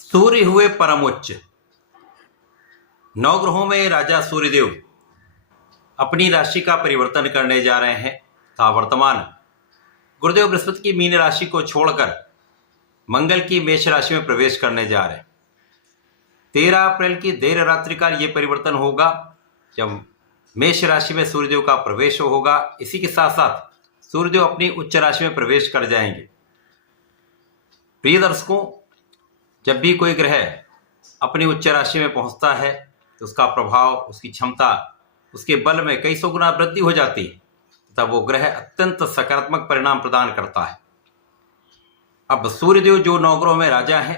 सूर्य हुए परम उच्च। नवग्रहों में राजा सूर्यदेव अपनी राशि का परिवर्तन करने जा रहे हैं तथा वर्तमान गुरुदेव बृहस्पति की मीन राशि को छोड़कर मंगल की मेष राशि में प्रवेश करने जा रहे हैं। 13 अप्रैल की देर रात्रि का ये परिवर्तन होगा जब मेष राशि में सूर्यदेव का प्रवेश होगा। इसी के साथ साथ सूर्यदेव अपनी उच्च राशि में प्रवेश कर जाएंगे। प्रिय दर्शकों, जब भी कोई ग्रह अपनी उच्च राशि में पहुंचता है तो उसका प्रभाव, उसकी क्षमता, उसके बल में कई सौ गुना वृद्धि हो जाती है तथा वो ग्रह अत्यंत सकारात्मक परिणाम प्रदान करता है। अब सूर्यदेव जो नवग्रहों में राजा है,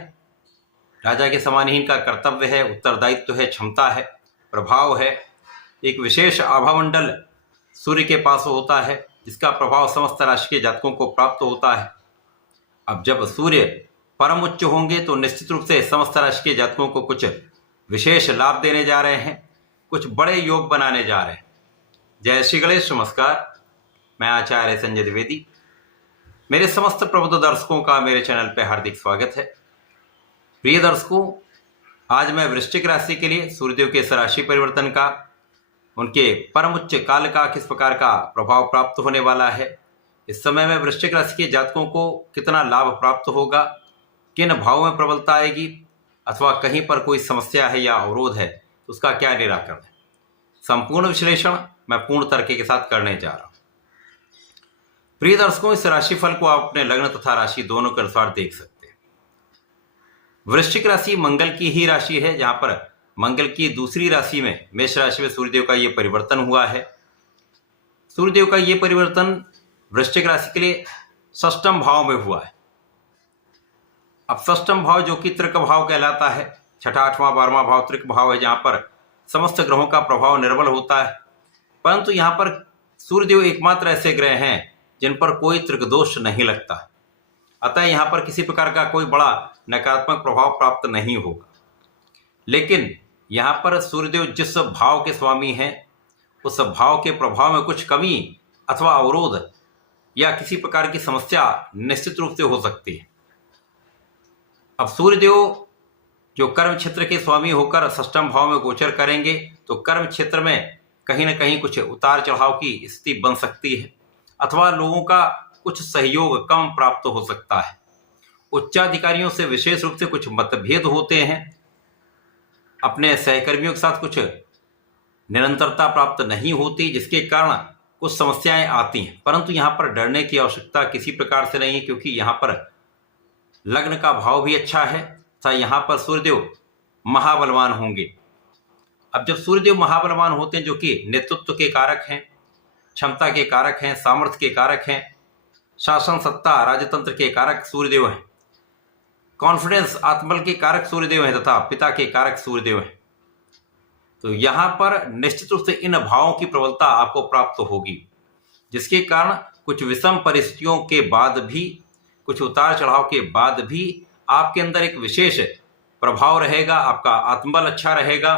राजा के समान ही इनका कर्तव्य है, उत्तरदायित्व है, क्षमता है, प्रभाव है। एक विशेष आभामंडल सूर्य के पास होता है जिसका प्रभाव समस्त राशि के जातकों को प्राप्त होता है। अब जब सूर्य परम उच्च होंगे तो निश्चित रूप से समस्त राशि के जातकों को कुछ विशेष लाभ देने जा रहे हैं, कुछ बड़े योग बनाने जा रहे हैं। जय श्री गणेश, नमस्कार। मैं आचार्य संजय द्विवेदी। मेरे समस्त प्रबुद्ध दर्शकों का मेरे चैनल पर हार्दिक स्वागत है। प्रिय दर्शकों, आज मैं वृश्चिक राशि के लिए सूर्यदेव के इस राशि परिवर्तन का, उनके परम उच्च काल का किस प्रकार का प्रभाव प्राप्त होने वाला है, इस समय में वृश्चिक राशि के जातकों को कितना लाभ प्राप्त होगा, किन भावों में प्रबलता आएगी अथवा कहीं पर कोई समस्या है या अवरोध है तो उसका क्या निराकरण है, संपूर्ण विश्लेषण मैं पूर्ण तर्क के साथ करने जा रहा हूं। प्रिय दर्शकों, इस राशिफल को आप अपने लग्न तथा राशि दोनों के अनुसार देख सकते हैं। वृश्चिक राशि मंगल की ही राशि है, जहां पर मंगल की दूसरी राशि में मेष राशि में सूर्यदेव का ये परिवर्तन हुआ है। सूर्यदेव का ये परिवर्तन वृश्चिक राशि के लिए षष्ठम भाव में हुआ है। अब षष्ठम भाव जो कि तृक भाव कहलाता है, छठा, आठवां, 12वां भाव तृक भाव है, जहां पर समस्त ग्रहों का प्रभाव निर्बल होता है। परंतु यहां पर सूर्यदेव एकमात्र ऐसे ग्रह हैं जिन पर कोई तृक दोष नहीं लगता, अतः यहां पर किसी प्रकार का कोई बड़ा नकारात्मक प्रभाव प्राप्त नहीं होगा। लेकिन यहां पर सूर्यदेव जिस भाव के स्वामी हैं, उस भाव के प्रभाव में कुछ कमी अथवा अवरोध या किसी प्रकार की समस्या निश्चित रूप से हो सकती है। अब सूर्यदेव जो कर्म क्षेत्र के स्वामी होकर षष्ठम भाव में गोचर करेंगे तो कर्म क्षेत्र में कहीं ना कहीं कुछ उतार चढ़ाव की स्थिति बन सकती है अथवा लोगों का कुछ सहयोग कम प्राप्त हो सकता है। उच्चाधिकारियों से विशेष रूप से कुछ मतभेद होते हैं, अपने सहकर्मियों के साथ कुछ निरंतरता प्राप्त नहीं होती, जिसके कारण कुछ समस्याएं आती हैं। परंतु यहाँ पर डरने की आवश्यकता किसी प्रकार से नहीं है, क्योंकि यहाँ पर लग्न का भाव भी अच्छा है तथा यहाँ पर सूर्यदेव महाबलवान होंगे। अब जब सूर्यदेव महाबलवान होते हैं, जो कि नेतृत्व के कारक हैं, क्षमता के कारक हैं, सामर्थ्य के कारक हैं, शासन सत्ता राजतंत्र के कारक सूर्यदेव हैं, कॉन्फिडेंस आत्मबल के कारक सूर्यदेव हैं तथा पिता के कारक सूर्यदेव हैं, तो यहाँ पर निश्चित रूप से इन भावों की प्रबलता आपको प्राप्त होगी, जिसके कारण कुछ विषम परिस्थितियों के बाद भी, कुछ उतार चढ़ाव के बाद भी आपके अंदर एक विशेष प्रभाव रहेगा, आपका आत्मबल अच्छा रहेगा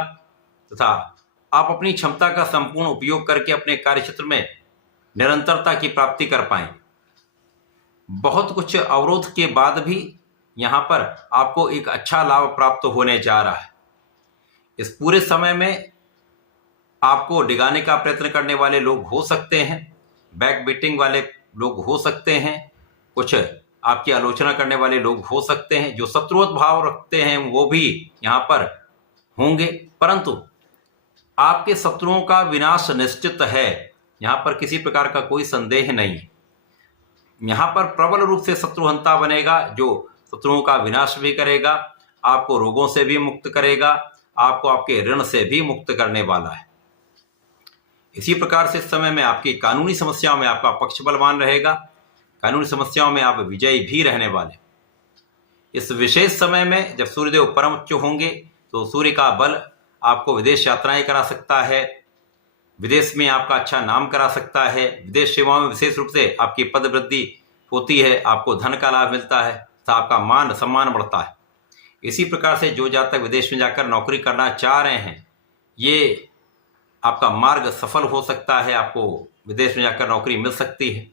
तथा आप अपनी क्षमता का संपूर्ण उपयोग करके अपने कार्यक्षेत्र में निरंतरता की प्राप्ति कर पाएंगे। बहुत कुछ अवरोध के बाद भी यहाँ पर आपको एक अच्छा लाभ प्राप्त होने जा रहा है। इस पूरे समय में आपको डिगाने का प्रयत्न करने वाले लोग हो सकते हैं, बैक बीटिंग वाले लोग हो सकते हैं, कुछ आपकी आलोचना करने वाले लोग हो सकते हैं, जो शत्रुवत भाव रखते हैं वो भी यहाँ पर होंगे। परंतु आपके शत्रुओं का विनाश निश्चित है, यहाँ पर किसी प्रकार का कोई संदेह नहीं है। यहाँ पर प्रबल रूप से शत्रुहंता बनेगा, जो शत्रुओं का विनाश भी करेगा, आपको रोगों से भी मुक्त करेगा, आपको आपके ऋण से भी मुक्त करने वाला है। इसी प्रकार से इस समय में आपकी कानूनी समस्याओं में आपका पक्ष बलवान रहेगा, कानूनी समस्याओं में आप विजयी भी रहने वाले। इस विशेष समय में जब सूर्यदेव परम उच्च होंगे तो सूर्य का बल आपको विदेश यात्राएं करा सकता है, विदेश में आपका अच्छा नाम करा सकता है, विदेश सेवाओं में विशेष रूप से आपकी पद वृद्धि होती है, आपको धन का लाभ मिलता है तथा आपका मान सम्मान बढ़ता है। इसी प्रकार से जो जातक विदेश में जाकर नौकरी करना चाह रहे हैं, ये आपका मार्ग सफल हो सकता है, आपको विदेश में जाकर नौकरी मिल सकती है।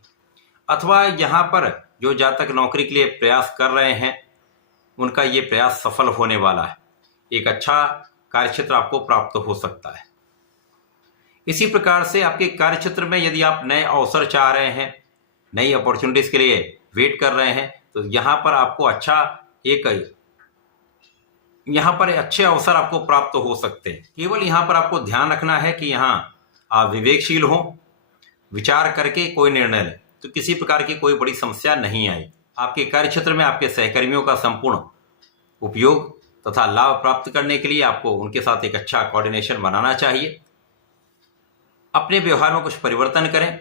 अथवा यहाँ पर जो जातक नौकरी के लिए प्रयास कर रहे हैं उनका ये प्रयास सफल होने वाला है। एक अच्छा कार्यक्षेत्र आपको प्राप्त हो सकता है। इसी प्रकार से आपके कार्यक्षेत्र में यदि आप नए अवसर चाह रहे हैं, नई अपॉर्चुनिटीज के लिए वेट कर रहे हैं, तो यहाँ पर अच्छे अवसर आपको प्राप्त हो सकते हैं। केवल यहाँ पर आपको ध्यान रखना है कि यहाँ आप विवेकशील हों, विचार करके कोई निर्णय लें, तो किसी प्रकार की कोई बड़ी समस्या नहीं आई। आपके कार्यक्षेत्र में आपके सहकर्मियों का संपूर्ण उपयोग तथा लाभ प्राप्त करने के लिए आपको उनके साथ एक अच्छा कोऑर्डिनेशन बनाना चाहिए। अपने व्यवहार में कुछ परिवर्तन करें,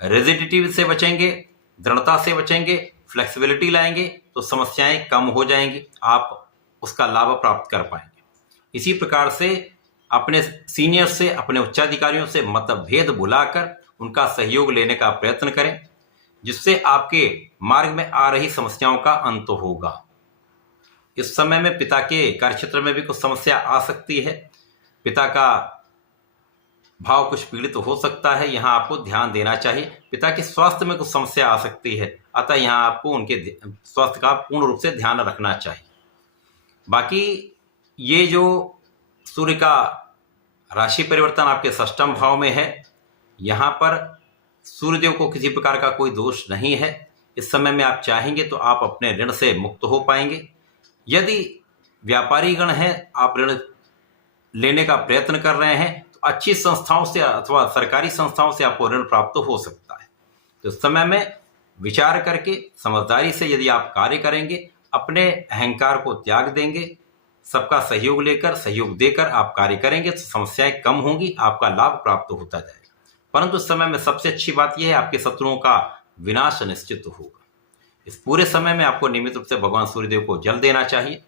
रिजिडिटी से बचेंगे, दृढ़ता से बचेंगे, फ्लेक्सिबिलिटी लाएंगे तो समस्याएं कम हो जाएंगी, आप उसका लाभ प्राप्त कर पाएंगे। इसी प्रकार से अपने सीनियर से, अपने उच्चाधिकारियों से मतभेद भुलाकर उनका सहयोग लेने का प्रयत्न करें, जिससे आपके मार्ग में आ रही समस्याओं का अंत होगा। इस समय में पिता के कार्यक्षेत्र में भी कुछ समस्या आ सकती है, पिता का भाव कुछ पीड़ित हो सकता है, यहाँ आपको ध्यान देना चाहिए। पिता के स्वास्थ्य में कुछ समस्या आ सकती है, अतः यहाँ आपको उनके स्वास्थ्य का पूर्ण रूप से ध्यान रखना चाहिए। बाकी ये जो सूर्य का राशि परिवर्तन आपके षष्ठम भाव में है, यहाँ पर सूर्यदेव को किसी प्रकार का कोई दोष नहीं है। इस समय में आप चाहेंगे तो आप अपने ऋण से मुक्त हो पाएंगे। यदि व्यापारी गण हैं, आप ऋण लेने का प्रयत्न कर रहे हैं, तो अच्छी संस्थाओं से अथवा सरकारी संस्थाओं से आपको ऋण प्राप्त हो सकता है। तो इस समय में विचार करके समझदारी से यदि आप कार्य करेंगे, अपने अहंकार को त्याग देंगे, सबका सहयोग लेकर, सहयोग देकर आप कार्य करेंगे तो समस्याएं कम होंगी, आपका लाभ प्राप्त होता जाएगा। परंतु इस समय में सबसे अच्छी बात यह है, आपके शत्रुओं का विनाश निश्चित होगा। इस पूरे समय में आपको नियमित रूप से भगवान सूर्यदेव को जल देना चाहिए।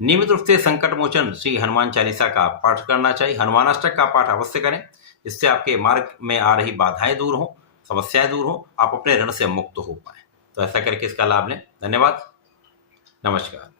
नियमित रूप से संकट मोचन श्री हनुमान चालीसा का पाठ करना चाहिए। हनुमानाष्टक का पाठ अवश्य करें, जिससे आपके मार्ग में आ रही बाधाएं दूर हों, समस्याएं दूर हों, आप अपने ऋण से मुक्त हो पाएं। तो ऐसा करके इसका लाभ लें। धन्यवाद, नमस्कार।